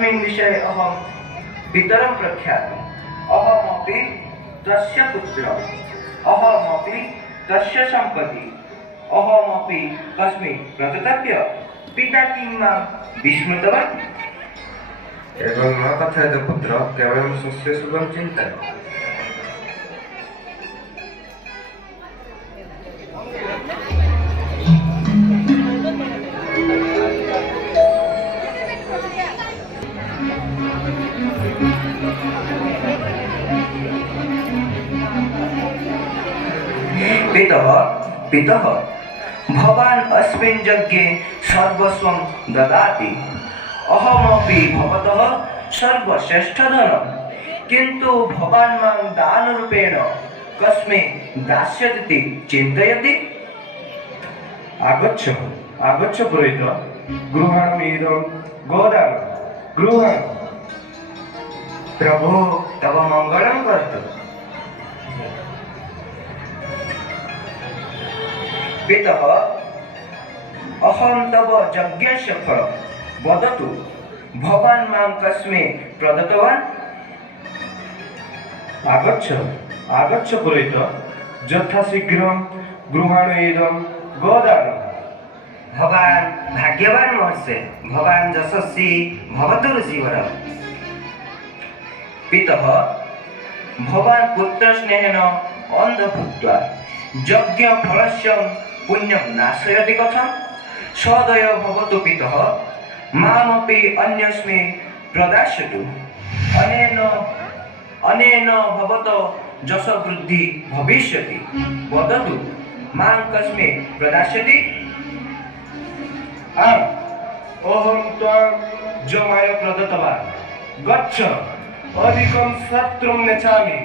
तस्मिन् विषये अहं पितरं प्रख्यामि। अहमपि तस्य पुत्रः, अहमपि तस्य सम्पत्तिः, अहमपि तस्मै प्रदत्तव्यः। पिता किं मां विस्मृतवान्? एवं न कथयतु पुत्र, केवलं स्वस्य सुखं चिन्तय। पितः भवान् अस्मिन् यज्ञे सर्वस्वं ददाति। अहमपि भवतः सर्वश्रेष्ठधनं, किन्तु भवान् मां दानरूपेण कस्मै दास्यतीति चिन्तयति? आगच्छ आगच्छ पुरोहित, गृहाणमिदं गोदानं गृहाण। प्रभो तव मङ्गलं कर्तु। पितः अहं तव यज्ञस्य फलं वदतु। भवान् मां कस्मै प्रदत्तवान्? आगच्छ आगच्छ पुरोहित, यथाशीघ्रं गृहाणमिदं गोदानं। भवान् भाग्यवान् महर्षे, भवान् यशस्वी भवतु ऋषिवर। पितः भवान् पुत्रस्नेहेन अन्धः भूत्वा यज्ञफलस्य पुण्यं नाशयति कथं? सदय भवतु पितः, मामपि अन्यस्मै प्रदास्यतु। अनेन भवतः यशवृद्धि भविष्यति। वदतु, मां कस्मै प्रदास्यति? आम्, अहं त्वां जमाय प्रदत्तवान्। गच्छ, अधिकं शत्रुं नेच्छामि।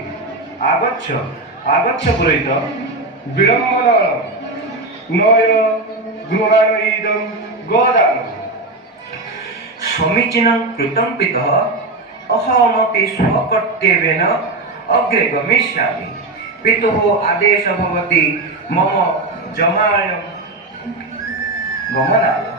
आगच्छ आगच्छ पुरोहित, विडम्बनं नय गृहाणमिदं गोदानं। समीचीनं कृतं पितः, अहमपि स्वकर्तव्येन अग्रे गमिष्यामि। पितुः आदेशः भवति मम जमाय गमनाय।